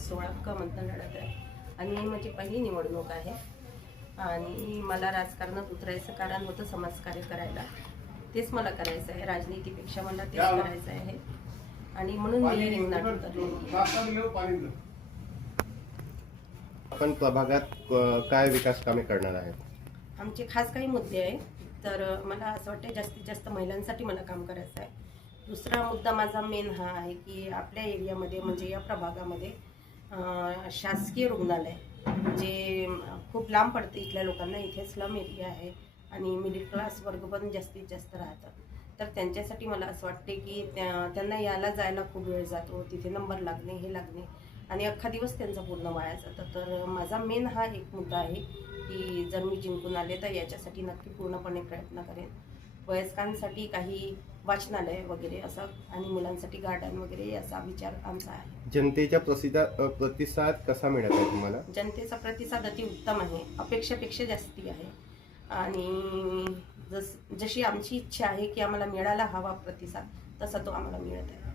16 मतदान लढत आहे आणि माझी पहिली निवडणूक आहे आणि मला राजकारणात उतरायचं कारण होतं समाजकार्य करायला. तेच मला करायचं आहे, राजनीतीपेक्षा मला तेच करायचं आहे आणि म्हणून मी रिंगणात उतरले. आपण प्रभागात काय विकास कामे करणार आहेत? आमचे खास काही मुद्दे आहेत. तर मला असं वाटतं जास्तीत जास्त महिलांसाठी मला काम करायचं आहे. दुसरा मुद्दा माझा मेन हा आहे की आपल्या एरियामध्ये म्हणजे या प्रभागामध्ये शासकीय रुग्णालय जे खूप लांब पडते इथल्या लोकांना, इथे स्लम एरिया आहे आणि मिडल क्लास वर्ग पण जास्तीत जास्त राहतात. तर त्यांच्यासाठी मला असं वाटते की त्यांना यायला जायला खूप वेळ जातो, तिथे नंबर लागणे हे लागणे आणि अख्खा दिवस त्यांचा पूर्ण वाया जातं. तर माझा मेन हा एक मुद्दा आहे की जर मी जिंकून आले तर याच्यासाठी नक्की पूर्णपणे प्रयत्न करेन. वयस्कांसाठी काही वाचनालय वगैरे असं आणि मुलांसाठी गार्डन वगैरे याचा विचार आमचा आहे. जनतेच्या प्रतिसाद कसा मिळत आहे तुम्हाला? जनतेचा प्रतिसाद अति उत्तम आहे, अपेक्षेपेक्षा जास्ती आहे आणि जशी आमची इच्छा आहे की आम्हाला मिळायला हवा प्रतिसाद तसा तो आम्हाला मिळत आहे.